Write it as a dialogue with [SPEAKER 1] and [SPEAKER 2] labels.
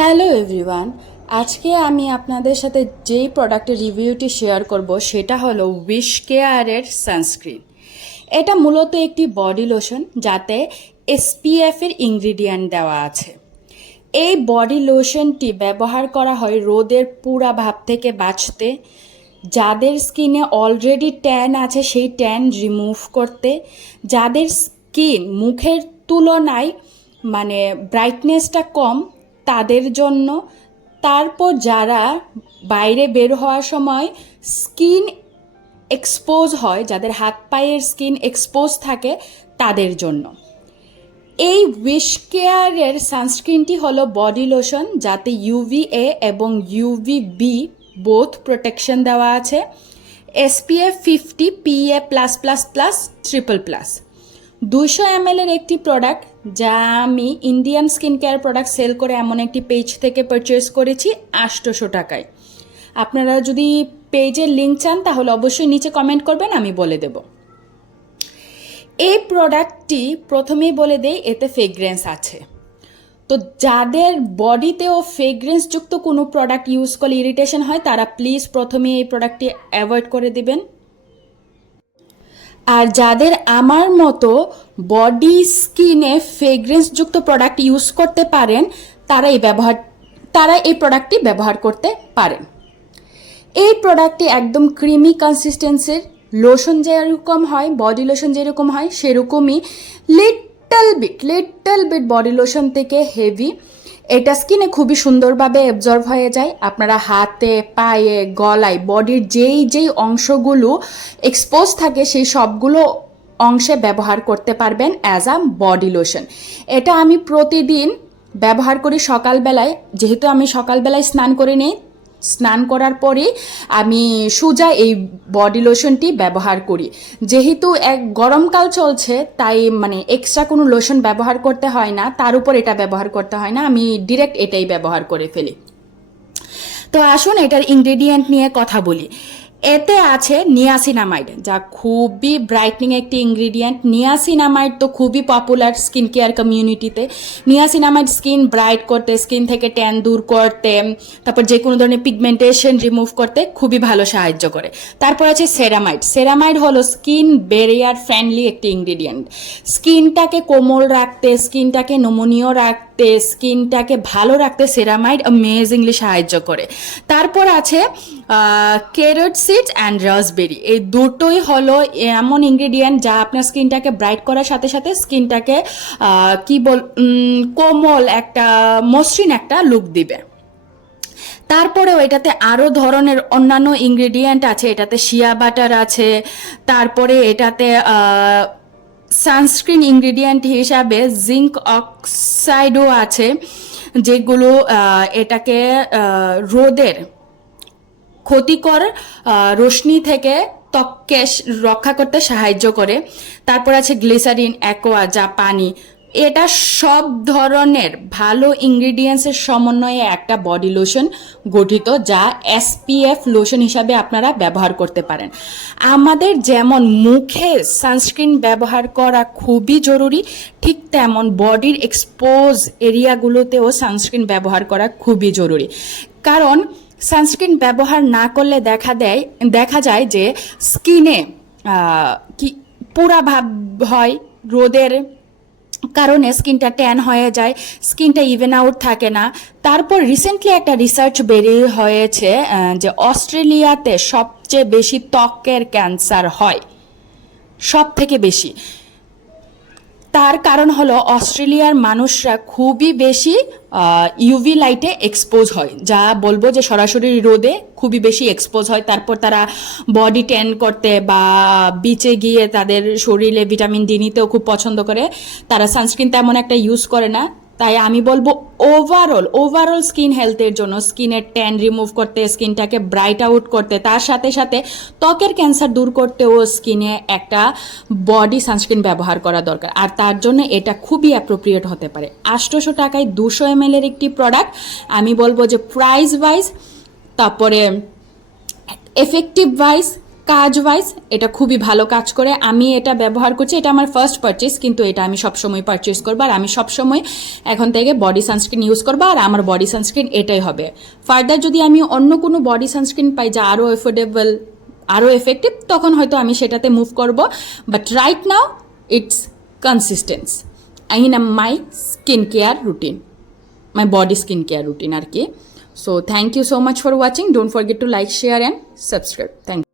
[SPEAKER 1] Hello everyone, আজকে আমি আপনাদের সাথে যেই প্রোডাক্টের রিভিউটি শেয়ার করব সেটা হলো উইশ কেয়ারের সানস্ক্রিন এটা মূলত একটি বডি লোশন যাতে এসপিএফ এর ইনগ্রিডিয়েন্ট দেওয়া আছে। এই বডি লোশনটি ব্যবহার করা হয় রোদের পুরা ভাব থেকে বাঁচতে, যাদের স্কিনে অলরেডি ট্যান আছে সেই ট্যান রিমুভ করতে, যাদের স্কিন মুখের তুলনায় মানে ব্রাইটনেসটা কম তাদের জন্য। তারপর যারা বাইরে বের হওয়ার সময় স্কিন এক্সপোজ হয়, যাদের হাত পায়ের স্কিন এক্সপোজ থাকে তাদের জন্য। এই উইশ কেয়ারের সানস্ক্রিনটি হলো বডি লোশন, যাতে ইউভিএ এবং ইউভি বি বোথ প্রোটেকশন দেওয়া আছে। SPF fifty PA plus plus plus triple plus দুশো এম এর একটি প্রোডাক্ট যা আমি Indian skin care product sell করে এমন একটি পেজ থেকে পারচেস করেছি আটশোশো টাকায়। আপনারা যদি পেজের লিঙ্ক চান, তাহলে অবশ্যই নিচে কমেন্ট করবেন, আমি বলে দেব। এই প্রোডাক্টটি প্রথমেই বলে দেই, এতে ফ্রেগ্রেন্স আছে। তো যাদের বডিতেও ফ্রেগ্রেন্সযুক্ত কোনো প্রোডাক্ট ইউজ করলে ইরিটেশন হয়, তারা প্লিজ প্রথমে এই প্রোডাক্টটি অ্যাভয়েড করে দিবেন। আর যাদের আমার মতো বডি স্কিনে ফ্রেগ্রেন্সযুক্ত প্রোডাক্ট ইউজ করতে পারেন, তারা এই ব্যবহার, তারা এই প্রোডাক্টটি ব্যবহার করতে পারেন। এই প্রোডাক্টটি একদম ক্রিমি কনসিস্টেন্সির লোশন যেরকম হয় বডি লোশন যেরকম হয়, সেরকমই little bit little bit body lotion থেকে হেভি এটা স্কিনে খুবই সুন্দরভাবে অ্যাবজর্ব হয়ে যায়। আপনারা হাতে, পায়ে, গলায় বডির যেই যেই অংশগুলো এক্সপোজ থাকে, সেই সবগুলো অংশে ব্যবহার করতে পারবেন অ্যাজ আ বডি লোশন এটা আমি প্রতিদিন ব্যবহার করি সকালবেলায়। যেহেতু আমি সকালবেলায় স্নান করে নিই স্নান করার পরে আমি সোজা এই বডি লোশনটি ব্যবহার করি। যেহেতু এক গরমকাল চলছে, তাই মানে এক্সট্রা কোনো লোশন ব্যবহার করতে হয় না, তার উপর এটা ব্যবহার করতে হয় না, আমি ডিরেক্ট এটাই ব্যবহার করে ফেলি। তো আসুন এটার ইনগ্রেডিয়েন্ট নিয়ে কথা বলি। এতে আছে নিয়াসিনামাইড, যা খুবই ব্রাইটনিং একটি ইনগ্রিডিয়েন্ট নিয়াসিনামাইড তো খুবই পপুলার স্কিন কেয়ার কমিউনিটিতে নিয়াসিনামাইড স্কিন ব্রাইট করতে স্কিন থেকে ট্যান দূর করতে, তারপর যে কোনো ধরনের পিগমেন্টেশন রিমুভ করতে খুবই ভালো সাহায্য করে। তারপর আছে সেরামাইড সেরামাইড হলো স্কিন ব্যারিয়ার ফ্রেন্ডলি একটি ইনগ্রিডিয়েন্ট স্কিনটাকে কোমল রাখতে, স্কিনটাকে নমনীয় রাখতে, স্কিনটাকে ভালো রাখতে সেরামাইড অ্যামেজিংলি সাহায্য করে। তারপর আছে ক্যারট সিডস অ্যান্ড রাসবেরি এই দুটোই হলো এমন ইনগ্রেডিয়েন্ট যা আপনার স্কিনটাকে ব্রাইট করার সাথে সাথে স্কিনটাকে কি বল কোমল একটা, মসৃণ একটা লুক দিবে। তারপরেও এটাতে আরও ধরনের অন্যান্য ইনগ্রেডিয়েন্ট আছে, এটাতে শিয়া বাটার আছে, তারপরে এটাতে সানস্ক্রিন ইনগ্রেডিয়েন্ট হিসাবে জিঙ্ক অক্সাইডও আছে, যেগুলো এটাকে রোদের ক্ষতিকর রশ্মি থেকে ত্বককে রক্ষা করতে সাহায্য করে। তারপর আছে গ্লিসারিন, অ্যাকোয়া যা পানি এটা সব ধরনের ভালো ইনগ্রিডিয়েন্টসের সমন্বয়ে একটা বডি লোশন গঠিত, যা এসপিএফ লোশন হিসাবে আপনারা ব্যবহার করতে পারেন। আমাদের যেমন মুখে সানস্ক্রিন ব্যবহার করা খুবই জরুরি, ঠিক তেমন বডির এক্সপোজ এরিয়াগুলোতেও সানস্ক্রিন ব্যবহার করা খুবই জরুরি। কারণ সানস্ক্রিন ব্যবহার না করলে দেখা দেয়, দেখা যায় যে স্কিনে কি পুরা ভাব হয়, রোদের কারণে স্কিনটা ট্যান হয়ে যায়, স্কিনটা ইভেন আউট থাকে না। তারপর রিসেন্টলি একটা রিসার্চ বেরিয়ে হয়েছে যে অস্ট্রেলিয়াতে সবচেয়ে বেশি ত্বকের ক্যান্সার হয়। সব থেকে বেশি। তার কারণ হলো অস্ট্রেলিয়ার মানুষরা খুবই বেশি ইউভি লাইটে এক্সপোজ হয়। যা বলব যে সরাসরি রোদে খুবই বেশি এক্সপোজ হয়। তারপর তারা বডি ট্যান করতে বা বিচে গিয়ে তাদের শরীরে ভিটামিন ডি নিতেও খুব পছন্দ করে। তারা সানস্ক্রিন তেমন একটা ইউজ করে না। তাই আমি বলব ওভারঅল ওভারঅল স্কিন হেলথের জন্য স্কিনের ট্যান রিমুভ করতে, স্কিনটাকে ব্রাইট আউট করতে, তার সাথে সাথে ত্বকের ক্যান্সার দূর করতেও স্কিনে একটা বডি সানস্ক্রিন ব্যবহার করা দরকার। আর তার জন্য এটা খুবই অ্যাপ্রোপ্রিয়েট হতে পারে। আটশোশো টাকায় দুশো এম এর একটি প্রোডাক্ট আমি বলব যে প্রাইস ওয়াইজ তারপরে এফেক্টিভ ওয়াইজ কাজ ওয়াইজ এটা খুবই ভালো কাজ করে। আমি এটা ব্যবহার করছি, এটা আমার ফার্স্ট পারচেস কিন্তু এটা আমি সবসময় পারচেস করব আর আমি সবসময় এখন থেকে বডি সানস্ক্রিন ইউজ করব আর আমার বডি সানস্ক্রিন এটাই হবে। ফার্দার যদি আমি অন্য কোনো বডি সানস্ক্রিন পাই যা আরও এফোর্ডেবল আরও এফেক্টিভ তখন হয়তো আমি সেটাতে মুভ করব। But right now it's consistence in my skin care routine my body skin care routine আর কি। So thank you so much for watching don't forget to like share and subscribe thank